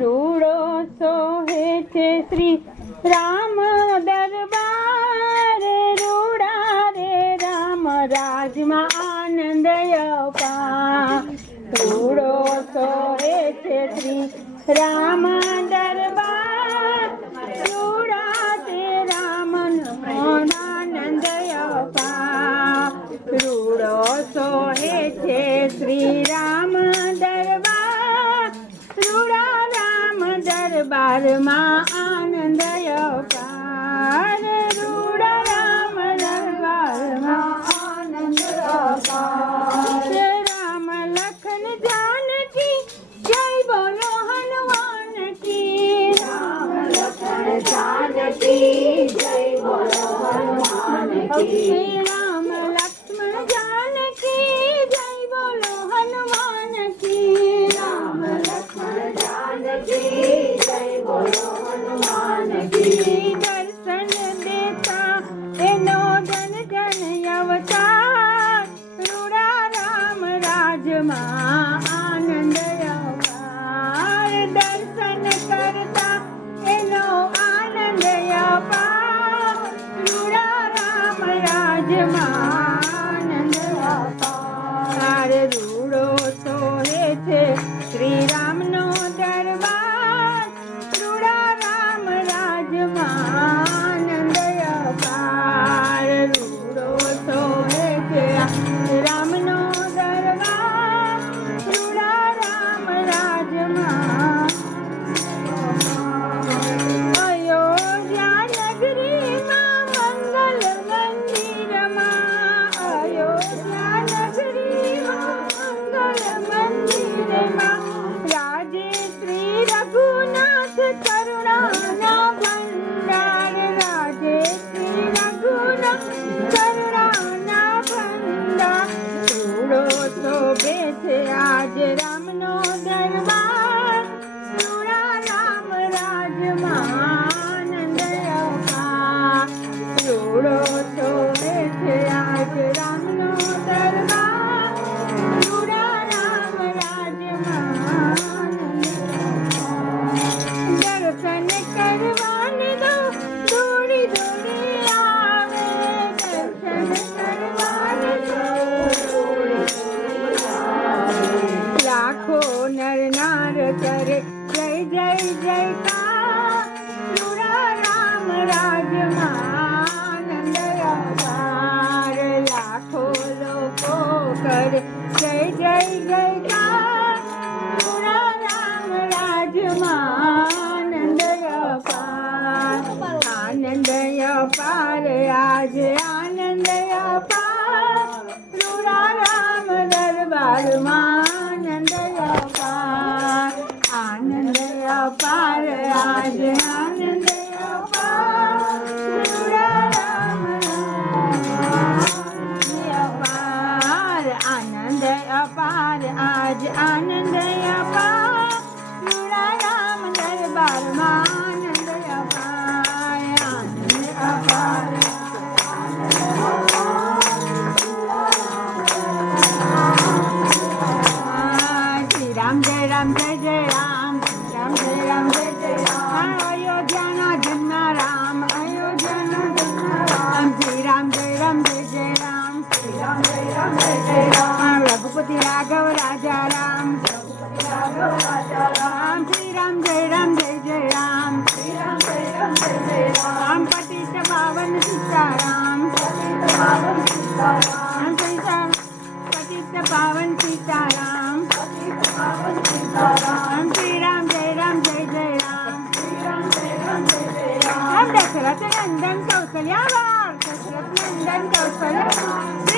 રૂડો સોહે છે શ્રી રામ દરબાર, રૂડા રે રામ રાજમાં આનંદ અપાર. રૂડો સોહે છે શ્રી રામ દરબાર, રૂડા તે રામનો આનંદ અપાર. રૂડો સોહે છે શ્રી રામ દરબાર, રૂડા રામ દરબારમાં આનંદ અપાર. રૂડા રામ દરબારમાં આનંદ અપાર. રામ લખન જાનકી જય બોલો હનુમાન કી. રામ લખન જાનકી જય બોલો હનુમાન કી. રામ લક્ષ્મણ જાનકી જય બોલો હનુમાન કી. રામ લક્ષ્મણ જાનકી જય બોલો હનુમાન કી. દર્શન દેતા એનો જન જન અવતાર, રૂડા રામ રાજમાં આનંદ અપાર. દર્શન કરતા એનો આનંદ અપાર, રૂડા રામ રાજમાં આનંદ અપાર. રૂડો સોહે છે શ્રી રામનો દરબાર, રૂડા રામ રાજમાં આનંદ અપાર. રૂડો સોહે છે રામનો દરબાર, રૂડા રામ રાજમાં. અયોધ્યા નગરીમાં મંગલ મંદિરમાં, અયોધ્યા નગરીમાં મંગલ મંદિરમાં, રાજે શ્રી રઘુનાથ કરુણાના ભંડાર. રાજે શ્રી રઘુનાથ કરુણાના ભંડાર. રૂડો શોભે છે આજ રામનો દરબાર, રૂડા રામ રાજમાં આનંદ અપાર. રૂડો શોભે છે આજ રામનો દરબાર, રૂડા રામ રાજમાં આનંદ અપાર. દર્શન કરવાને દો દોડી દોડી આવે, દર્શન કરવાને દો દોડી દોડી આવે. લાખો નર નાર કરે જય જય જયકાર, રૂડા રામ રાજમાં આનંદ અપાર. લાખો લોકો કરે જય જય જયકાર, રૂડા રામ રાજમાં આનંદ અપાર. આનંદ અપાર આજ આનંદ અપાર, રૂડા રામ દરબારમાં આનંદ અપાર. આનંદ અપાર આજ આનંદ અપાર, રૂડા રામ અપાર. આનંદ અપાર આજ આનંદ અપાર, રૂડા રામ દરબારમાં આનંદ અપાર. આનંદ અપાર શ્રી રામ જય રામ જય જય રામ, રામ જય રામ જય જય રામ. અયોધ્યાના જન્મા રામ, અયોધ્યાના જન્મા રામ. શ્રી રામ જય રામ જય જય રામ, શ્રી રામ જય રામ જય જય રામ. રઘુપતિ રાઘવ રાજા રામ, રઘુપતિ રાઘવ રાજા રામ. શ્રી રામ જય રામ જય જય રામ, શ્રી રામ જય રામ જય જય રામ. પતિત પાવન સીતારામ, પતિત પાવન સીતારામ. પતિત પાવન સીતારામ, પતિત પાવન સીતારામ. શ્રી રામ જય રામ જય જય રામ, શ્રી રામ જય રામ જય જય રામ. દશરથ નંદન કૌશલ્યા વાર, દશરથ નંદન કૌશલ્યા.